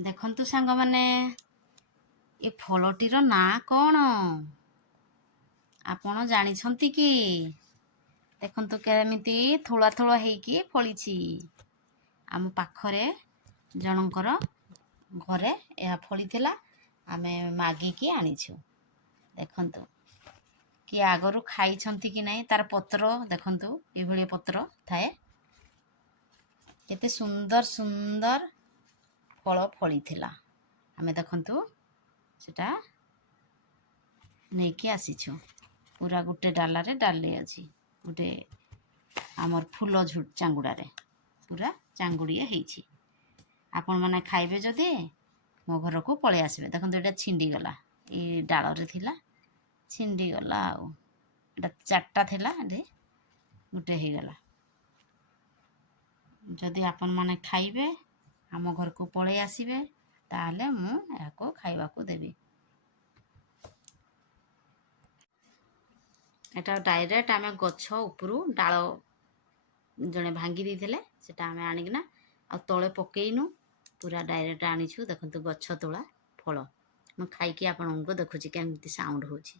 ଦେଖନ୍ତୁ ସାଙ୍ଗମାନେ, ଏ ଫଳଟିର ନାଁ କ'ଣ ଆପଣ ଜାଣିଛନ୍ତି କି? ଦେଖନ୍ତୁ କେମିତି ଥୋଳା ଥୋଳା ହେଇକି ଫଳିଛି। ଆମ ପାଖରେ ଜଣଙ୍କର ଘରେ ଏହା ଫଳିଥିଲା, ଆମେ ମାଗିକି ଆଣିଛୁ। ଦେଖନ୍ତୁ କିଏ ଆଗରୁ ଖାଇଛନ୍ତି କି ନାହିଁ, ତାର ପତ୍ର ଦେଖନ୍ତୁ ଏଭଳି ପତ୍ର ଥାଏ। କେତେ ସୁନ୍ଦର ସୁନ୍ଦର ଫଳ ଫଳିଥିଲା। ଆମେ ଦେଖନ୍ତୁ ସେଟା ନେଇକି ଆସିଛୁ। ପୁରା ଗୋଟେ ଡାଲାରେ ଡାଲି ଅଛି, ଗୋଟେ ଆମର ଫୁଲ ଚାଙ୍ଗୁଡ଼ାରେ ପୁରା ଚାଙ୍ଗୁଡ଼ିଏ ହେଇଛି। ଆପଣମାନେ ଖାଇବେ ଯଦି ମୋ ଘରକୁ ପଳେଇ ଆସିବେ। ଦେଖନ୍ତୁ ଏଇଟା ଛିଣ୍ଡିଗଲା, ଏଇ ଡାଳରେ ଥିଲା, ଛିଣ୍ଡିଗଲା। ଆଉ ଏଇଟା 4ଟା ଥିଲା, ଏଠି ଗୋଟେ ହେଇଗଲା। ଯଦି ଆପଣମାନେ ଖାଇବେ, ଆମ ଘରକୁ ପଳେଇ ଆସିବେ, ତାହେଲେ ମୁଁ ଏହାକୁ ଖାଇବାକୁ ଦେବି। ଏଟା ଡାଇରେକ୍ଟ ଆମେ ଗଛ ଉପରୁ ଡାଳ ଜଣେ ଭାଙ୍ଗି ଦେଇଥିଲେ, ସେଟା ଆମେ ଆଣିକିନା ଆଉ ତଳେ ପକେଇନୁ, ପୁରା ଡାଇରେକ୍ଟ ଆଣିଛୁ। ଦେଖନ୍ତୁ ଗଛ ତୋଳା ଫଳ। ମୁଁ ଖାଇକି ଆପଣଙ୍କୁ ଦେଖୁଛି କେମିତି ସାଉଣ୍ଡ ହେଉଛି।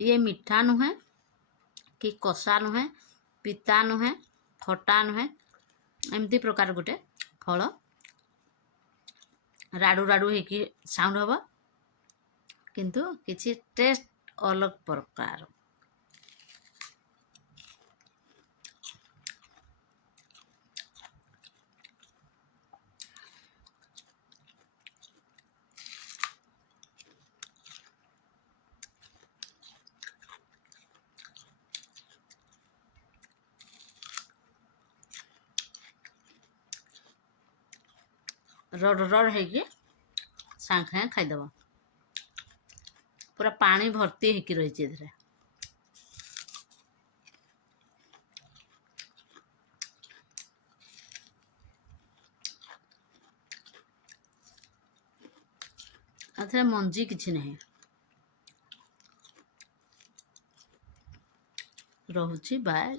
ଇଏ ମିଠା ନୁହେଁ କି କଷା ନୁହେଁ, ପିତା ନୁହେଁ, ଖଟା ନୁହେଁ, ଏମିତି ପ୍ରକାର ଗୋଟେ ଫଳ। ରାଡ଼ୁ ରାଡ଼ୁ ହେଇକି ସାଉଣ୍ଡ ହେବ, କିନ୍ତୁ କିଛି ଟେଷ୍ଟ ଅଲଗା ପ୍ରକାର। ରଡ଼ ରଡ଼ ହେଇକି ସାଙ୍ଗେ ସାଙ୍ଗେ ଖାଇଦେବ। ପୁରା ପାଣି ଭର୍ତ୍ତି ହେଇକି ରହିଛି ଏଥିରେ। ଏଥିରେ ମଞ୍ଜି କିଛି ନାହିଁ। ରହୁଛି ବାଏ।